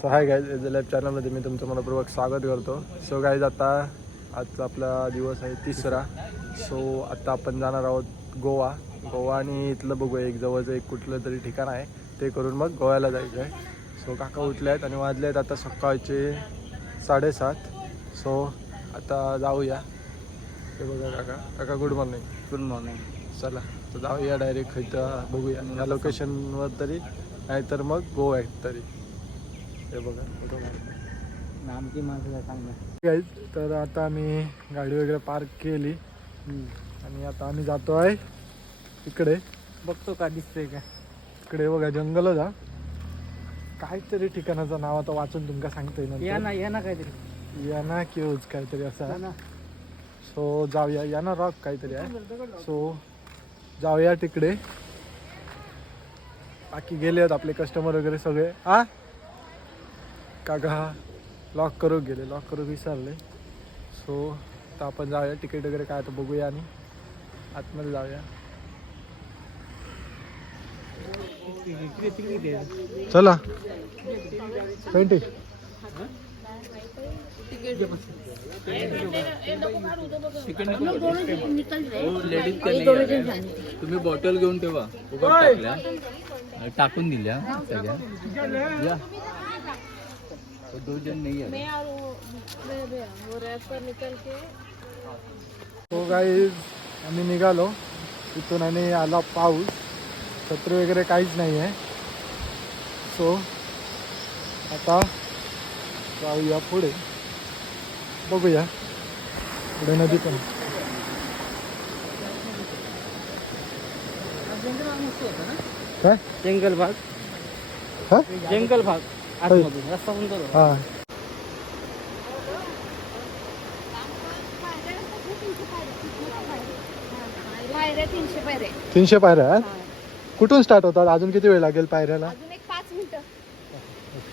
So hi guys lab चॅनलमध्ये मी तुमचं मनपूर्वक स्वागत करतो. सो गाईज आता आजचा आपला दिवस आहे तिसरा. सो आता आपण जाणार आहोत गोवा. गोवा आणि इथलं बघूया एक जवळचं एक कुठलं तरी ठिकाण आहे ते करून मग गोव्याला जायचं आहे सो काका उठले आहेत आणि वाजले आहेत आता सकाळचे साडेसात. सो आता जाऊया. ते बघा काका. काका गुड मॉर्निंग गुड मॉर्निंग चला तर जाऊया डायरेक्ट इथं बघूया. या लोकेशनवर तरी नाहीतर मग गोवा आहेत तरी. हे बघा कुठं. आमची माणसं ना तर आता आम्ही गाडी वगैरे पार्क केली. आणि आता आम्ही जातो आहे इकडे. बघतो का दिसतंय का? इकडे बघा जंगलच हा. काहीतरी ठिकाणाचं नाव आता वाचून तुमका सांगता या येईल ना या ना काहीतरी. याना किओज काहीतरी असं या ना. सो जाऊया. याना रॉक काहीतरी आहे सो जाऊया तिकडे. बाकी गेले आहेत आपले कस्टमर वगैरे सगळे. आ काका लॉक करू गेले लॉक करू विसरले. सो तर आपण जाऊया तिकीट वगैरे काय आता बघूया आणि आतमध्ये जाऊया. चला. ट्वेंटी आहे. तुम्ही बॉटल घेऊन ठेवा. टाकून दिल्या सगळ्या. तो दो जण नाही आहे मैं और वो वे- वो रैपर निकल के। तो काही आम्ही निघालो. तिथून आणि आला पाऊस. छत्री वगैरे काहीच नाही आहे. सो आता जाऊया पुढे. बघूया. पुढे नदी पण. काय? जंगल भाग. हा? जंगल भाग. आतमधून रस्ता सुंदर होता. हा. पायऱ्या तीनशे पायऱ्या. आहेत कुठून स्टार्ट होतात? अजून किती वेळ लागेल पायऱ्याला? अजून एक पाच मिनिटं.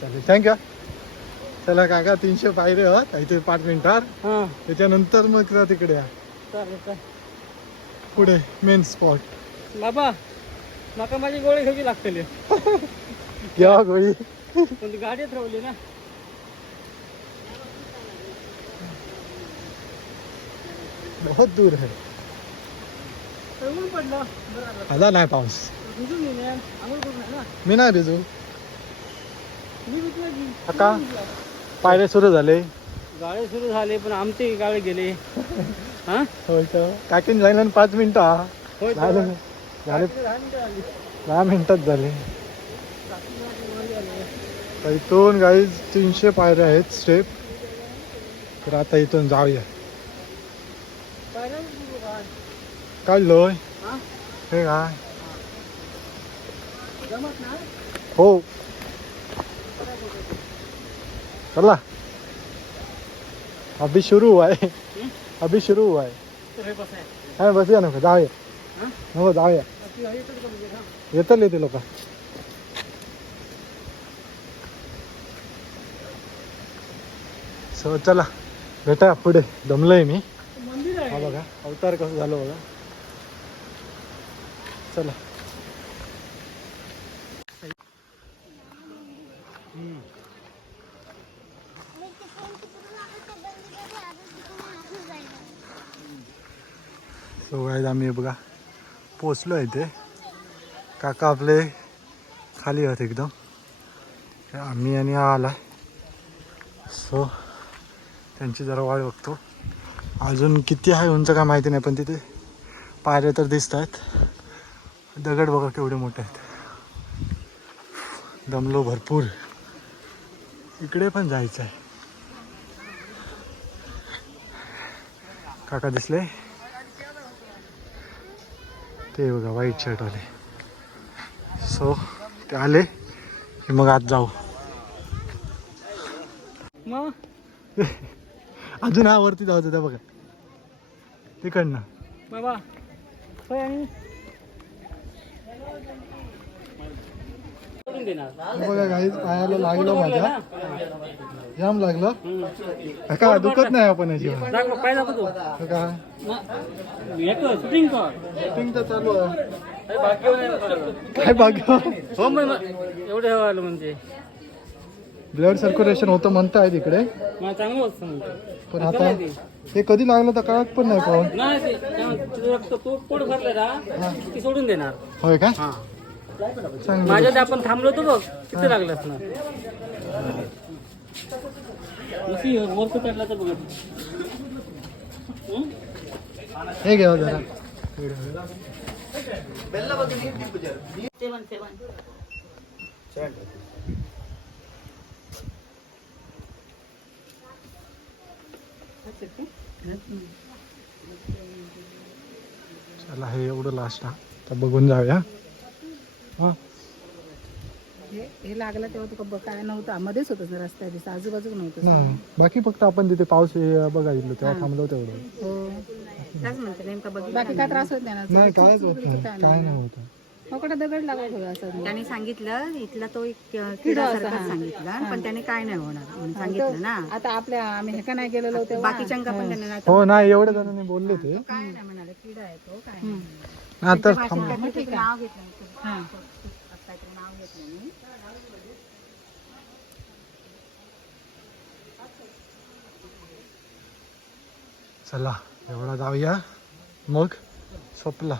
चालेल. थँक्यू चला काका तीनशे पायरे आहोत इथे पाच मिनिटात. हा. त्याच्यानंतर मग जा तिकडे या. चालेल काय? पुढे मेन स्पॉट बाबा माका माझी गोळी घ्यायची लागतली. घ्या गोळी. पण गाडीत राहली ना बहुत दूर है आलं. नाही पाऊस मी नाही भिजलो की पायरे सुरू झाले गाळे सुरू झाले पण आमचे गाळे गेले हा होय तर काकीन आणि पाच मिनिटं हा. झाले दहा मिनिटात झाले. तर इथून गाईज तीनशे पायऱ्या आहेत स्टेप तर आता इथून जाऊया. काढलोय हे काय हो. चला. अभी शुरू हुआ है अभी शुरू हुआ है तर बस आहे बसूया नको जाऊया. नको जाऊया. येतल येते ते लोक. सो चला भेटा पुढे. दमलोय मी. हा बघा अवतार कसं झालं बघा. चला. सो गाईज आम्ही बघा पोचलो आहे इथे. काका आपले खाली आहेत एकदम. आम्ही आणि हा आला सो त्यांची जरा वाट बघतो. अजून किती आहे उंच काय माहिती नाही पण तिथे पायऱ्या तर दिसत आहेत दगड बघा केवढे मोठे आहेत. दमलो भरपूर. इकडे पण जायचं आहे काका दिसले? ते बघा व्हाईट शर्ट आले सो ते आले की मग आज जाऊ. मग? अजून हा वरती जाऊ त्या बघा. तिकडनं. बाबा. बघा काही पायाला लागलं माझ्या. जाम लागलं. काका दुखत नाही आपण अजिबात. काका येतो शूटिंग तर चालू आहे. काय भाग्य हो एवढे म्हणजे. ब्लड सर्क्युलेशन होतं म्हणताय तिकडे. मला चांगलं होतं सांगतो. पण आता. हे कधी लागलं तर कळत पण नाही पाहून. नाही ते काय म्हणतात, तुझं रक्त पोट पोट भरलं ना ती सोडून देणार. होय का? हा. चांगलं. माझ्या ते आपण थांबलो होतो बघ तिथे लागलं असणार नक्की वरती काढला तर बघ. हं? हे घ्या जरा. चला हे एवढं लास्ट हा. तर बघून जाऊया. हा. हे हे लागलं तेव्हा तुका काय नव्हतं. मध्येच होतं रस्त्या दिसं आजूबाजूक नव्हतं. बाकी फक्त आपण तिथे पाऊस हे बघायला तेव्हा थांबलो तेवढं. हो. त्याच म्हणते नेमका बघितलं बाकी काय त्रास होत नाही ना नाही कायच होत नाही. काय नाही होत. मोकडा दगड लागत होता असं त्याने सांगितलं इथला तो एक किडासारखं सांगितलं पण त्याने काय नाही होणार म्हणून सांगितलं ना. आता आपल्या आम्ही हे का नाही गेलेलो तेव्हा? बाकीच्यांका पण त्याने नाही हो नाही एवढ्या जणांनी बोलले ते काय नाही म्हणाले किडा आहे तो काय नाही. आता नाव घेतलं. हा. काहीतरी नाव घेतलं मी चला एवढा जाऊया. मग संपला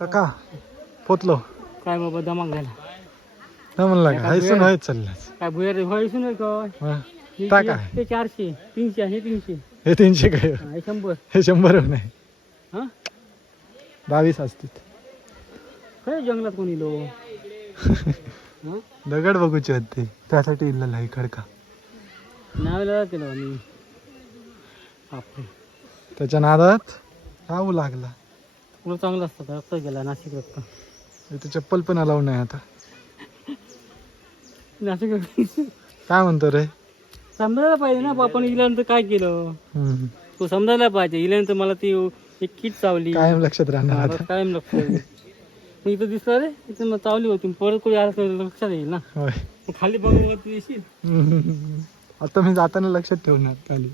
काका पोचलो काय बाबा दमाग झाला. नाही म्हणला का हायसून व्हायच चाललाच काय भुयार व्हायचं नाही काय? हा. हे- टाका. ते चारशे तीनशे हे तीनशे. हे तीनशे काय? हा, हे शंभर. हे शंभर नाही. हा? बावीस असतील. काय जंगलात कोणी लो हा? दगड बघूचे होते. त्यासाठी इल्लेला आहे खडका. नावेला केलं आम्ही. बापरे. त्याच्या नादात राहू लागला. पुढं चांगलं असतं रक्त गेला नाशिक रक्त. इथे चप्पल पण अलाव नाही आता. नाशिक रक्त. काय म्हणतो रे? समजायला पाहिजे ना आपण इल्यानंतर काय केलं? हम्म. तो समजायला पाहिजे. इल्यानंतर मला ती एक किट चावली. कायम लक्षात राहणार मला आता. कायम लक्ष. मग इथं दिसलं रे? इथं मग चावली होती. परत कोणी आलं तर लक्षात येईल ना. होय. मग खाली बघून मग तू येशील. हम्म. आता मी जाताना लक्षात ठेवणार खाली.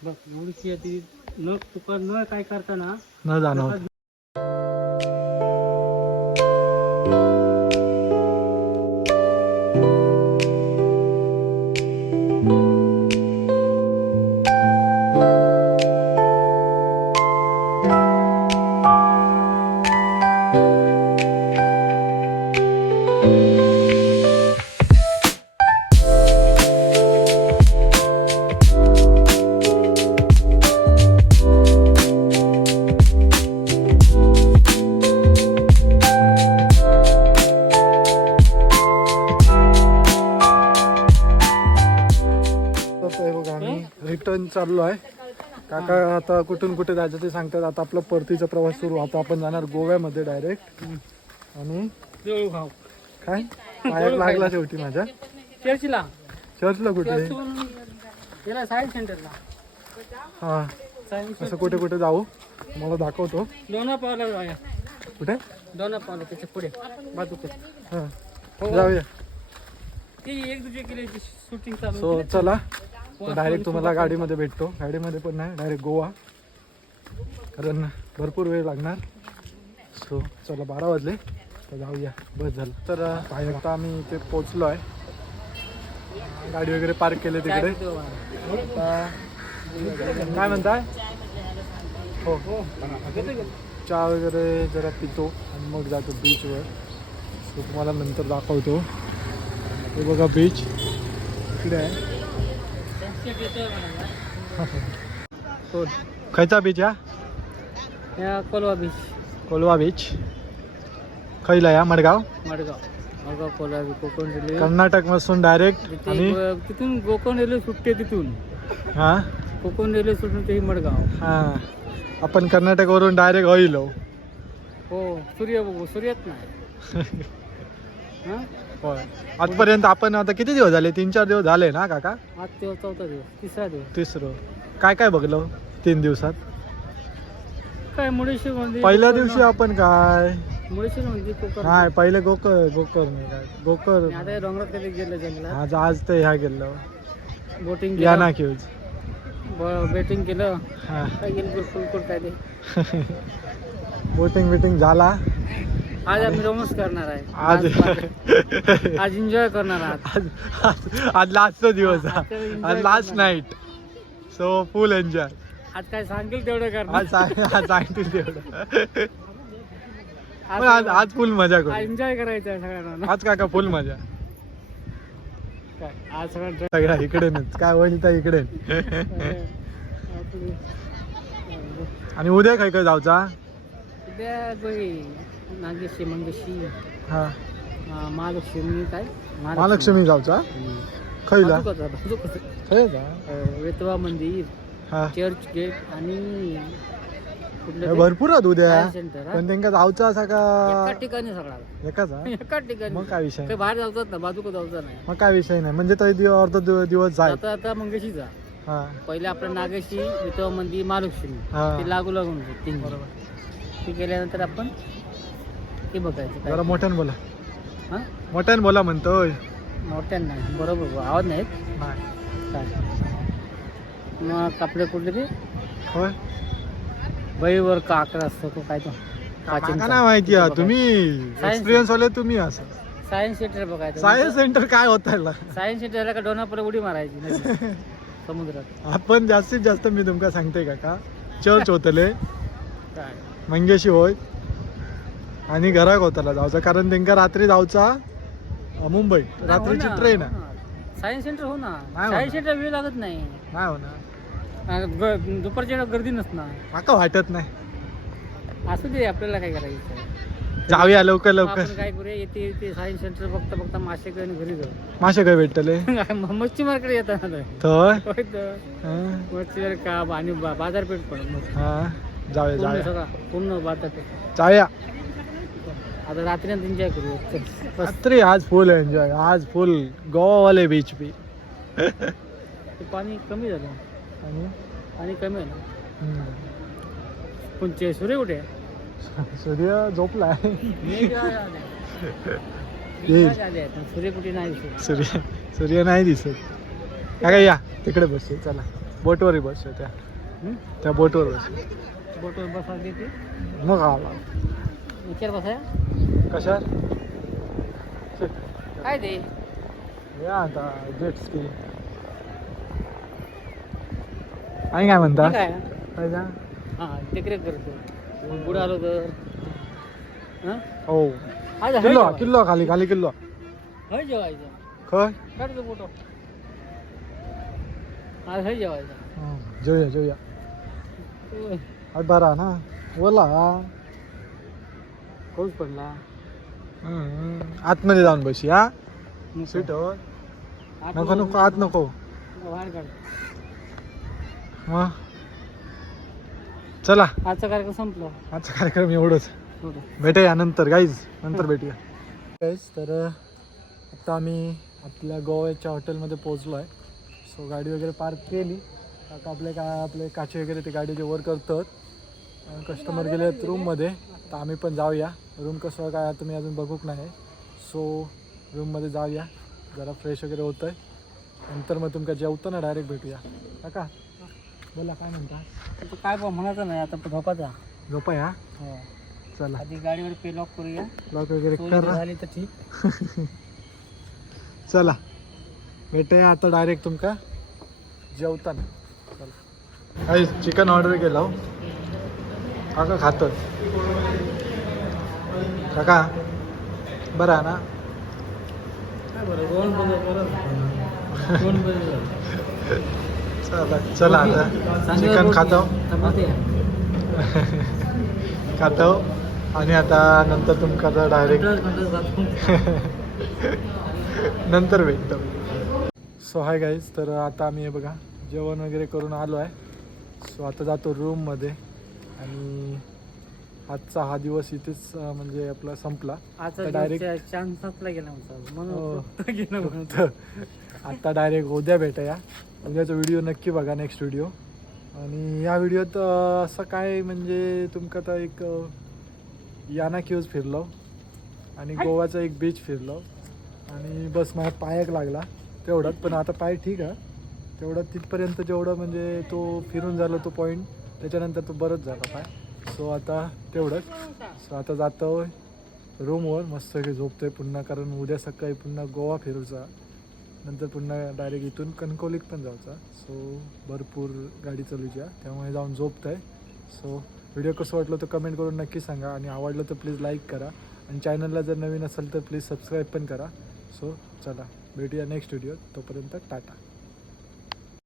बघ एवढीची आहे ती न तुका न काय करताना न जाणवत. आम्ही. रिटर्न चाललो आहे. काका आता कुठून कुठे जायचं ते सांगतात. आता आपला परतीचा प्रवास सुरू. आता आपण जाणार गोव्यामध्ये डायरेक्ट आणि काय? पायात लागला शेवटी माझ्या. चर्चला. चर्चला कुठे? सायन्स सेंटरला हा. असं कुठे कुठे जाऊ? मला दाखवतो. दोना पावला जाऊया. कुठे? दोना पावला त्याच्या पुढे. बाजूकडे. हा. जाऊया. ती एक दुसरी केली शूटिंग चालू सो चला. डायरेक्ट तुम्हाला गाडीमध्ये भेटतो. गाडीमध्ये पण नाही डायरेक्ट गोवा. कारण भरपूर वेळ लागणार. सो चला बारा वाजले. तर जाऊया. बस झालं. तर आता आम्ही इथे पोचलो आहे. गाडी वगैरे पार्क केले तिकडे. काय म्हणताय? हो. हो चहा वगैरे जरा पितो आणि मग जातो बीचवर सो तुम्हाला नंतर दाखवतो. हे बघा बीच इकडे आहे. खयचा बीच हा? या कोलवा बीच. कोलवा बीच. खयला या? मडगाव? मडगाव. मडगाव कोलवा बीच कोकण रेल्वे कर्नाटकपासून डायरेक्ट आणि? तिथून कोकण रेल्वे सुटते तिथून. हा? कोकण रेल्वे सुटून ते मडगाव. हा. आपण कर्नाटक वरून डायरेक्ट होईल हो सूर्य बघू. सूर्यच नाही. हा? होय. आजपर्यंत आपण आता किती दिवस झाले? तीन चार दिवस झाले ना काका? आज तेव्हा चौथा दिवस तिसरा दिवस. तिसरं. काय काय बघलं तीन दिवसात? काय मुळेश्वर मध्ये पहिल्या दिवशी आपण काय? मुळेश्वर कोकण नाही पहिले गोकर गोकर नाही काय गोकर. आता डोंगरात कधी गेलं जंगलात? आज आज ते ह्या गेलो. बोटिंग याना क्यूज. बेटिंग केलं. हा. काय गेलं बिलकुल कुठं काय ते? बोटिंग बिटिंग झाला. आज आम्ही रोमच करणार आहे. आज आज एन्जॉय करणार आहात. आज लास्टचा दिवस. आज last. Night so full enjoy आज काय सांगेल तेवढं आज करणार आज सांगतील तेवढं. आज आज फुल मजा करू. एन्जॉय करायचं सगळ्यांना. आज काका फुल मजा. काय? आज सगळं सगळ्या इकडेच काय होईल त्या इकडे आणि उद्या काय काय जाऊचा? उद्या नागेशी मंगेशी. हा. अं, महालक्ष्मी काय? महालक्ष्मी. जाऊचा हम्म. खैला? बाजूकच, बाजूकच. खैला? अं, वेतवा मंदिर हा. चर्च गेट आणि कुठलं ते? भरपूर आहेत उद्या. हा? पण त्यांका जाऊचा असा एका का ठिकाणी सगळा. एकाच हा? एका ठिकाणी. मग काय विषय? काही बाहेर जाऊचाच ना बाजूक जाऊचा नाही. मग काय विषय नाही. म्हणजे तरी दिव- अर्धा दिव- दिवस जाईल. आता आता मंगेशी जा हा. पहिले आपलं नागेशी वितवा मंदिर महालक्ष्मी. हा. ते लागू लागून होते तीन ते केल्यानंतर आपण ते बघायचं जरा मोठ्यानं बोला. हा? मोठ्यानं बोला म्हणतोय मोठ्यानं नाही बरोबर आवाज नाहीत नाही. काय? मग आपले कुठले ते? होय. बळीवर का अकरा असतो तो काय तो? काका नाही माहिती तुम्ही एक्सपिरियन्स वाले तुम्ही असं. सायन्स सेंटर बघायचं. सायन्स सेंटर काय होत आहे? सायन्स सेंटरला का डोनापुरा उडी मारायची? समुद्रात. आपण जास्तीत जास्त मी तुमका सांगते काका. चर्च होतले. काय? मंगेशी होय. आणि घराक होताला जावचा कारण त्यांका रात्री जाऊचा अ, मुंबई. रात्रीची ट्रेन आहे. सायन्स सेंटर हो ना. नाही सायन्स. सेंटर वेळ लागत नाही. नाही होणार. दुपारच्या गर्दी नसणार. माका वाटत नाही. असू दे आपल्याला काय करायचं जाऊया लवकर लवकर. काय करूया येते येते सायन्स सेंटर बघता बघता मासे घेऊन घरी जाऊ. मासे काय भेटले म- मच्छीमारकडे येतात. हं, मच्छीमार का आणि बाजारपेठ पण हा? जाऊया जाऊया. पूर्ण बाजारपेठ. जाऊया. आता रात्री एन्जॉय करू. चल, बस. रात्री आज फुल एन्जॉय आज फुल गोवावाले बीच बी. ते पाणी कमी झालं. आणि? पाणी कमी झालं. हम्म, पण चे- सूर्य कुठे? आहे? सूर्य झोपलाय. मेघ आले. येईल. मेघ आले? आहेत, पण सूर्य कुठे नाही दिसत. सूर्य सूर्य नाही दिसत. काय काय या. तिकडे बसू चला. बोटवर बसू त्या? त्या बोटवर बसू. बोटवर बसा देते. मग आला. विचार बसाय कशा काय ते? या आता जेट स्की आणि काय म्हणता? काय? जा? हा टेकरे करतो. मग पुढे आलो तर? हं? हो. आज किल्लो जेवायचं. किल्लो खाली खाली किल्लो. हय जेवायचं. खय काढतो फोटो. आज हय जेवायचं. हं, जेऊया जेऊया. होय. आज बरा ना? बोला पाऊस पडला. आतमध्ये जाऊन बशी हा. सीट हो. नको नको आत नको. मग चला. आजचा कार्यक्रम संपला. आजचा कार्यक्रम एवढंच. भेटूया नंतर गाईज नंतर भेटूया. गाईज तर आता आम्ही आपल्या गोव्याच्या हॉटेलमध्ये पोहोचलो आहे सो गाडी वगैरे पार्क केली. आता आपले काय आपले काचे वगैरे ते गाडीचे वर करतात. कस्टमर गेले आहेत रूममध्ये तर आम्ही पण जाऊया. रूम कसं काय तुम्ही अजून बघूक नाही. सो रूममध्ये जाऊया. जरा फ्रेश वगैरे होतं आहे नंतर मग तुमका जेवताना डायरेक्ट भेटूया. काका बोला काय म्हणता? काय म्हणायचं नाही आता झोपाचा झोपा या? हो. चला. आधी गाडीवर पे लॉक करूया. लॉक वगैरे करा. झाली तर ठीक. चला. भेटूया आता डायरेक्ट तुमका जेवताना. चला. काही चिकन ऑर्डर केलं हो. काका खातं काका बरं आहे ना? चला चला आता. चिकन खातो. खातो. आणि आता नंतर तुमका डायरेक्ट नंतर भेटतो. सो हाय गाईज तर आता आम्ही हे बघा जेवण वगैरे करून आलो आहे. सो आता जातो रूममध्ये आणि आजचा हा दिवस इथेच म्हणजे आपला संपला. तर direct- डायरेक्ट चान्सला गेला हो. म्हणून. तर आता डायरेक्ट उद्या भेटूया. उद्याचा व्हिडिओ नक्की बघा नेक्स्ट व्हिडिओ आणि या व्हिडिओत असं काय म्हणजे तुमका आता एक याना क्यूज फिरलो. आणि गोवाचा एक बीच फिरलो. आणि बस माझ्या पायाक लागला. तेवढाच. पण आता पाय ठीक आहे. तेवढं तिथपर्यंत जेवढं म्हणजे तो फिरून झाला तो पॉईंट त्याच्यानंतर तो बरंच झाला पाय. सो आता तेवढंच. सो आता जातो रूमवर मस्त की झोपतोय पुन्हा कारण उद्या सकाळी पुन्हा गोवा फिरूचा नंतर पुन्हा डायरेक्ट इथून कणकवलीत पण जायचा. सो भरपूर गाडी चालूच्या त्यामुळे जाऊन झोपत आहे सो व्हिडिओ कसं वाटलं तर कमेंट करून नक्की सांगा. आणि आवडलं तर प्लीज लाईक करा. आणि चॅनलला जर नवीन असेल तर प्लीज सबस्क्राईब पण करा. सो चला भेटूया नेक्स्ट व्हिडिओ तोपर्यंत टाटा.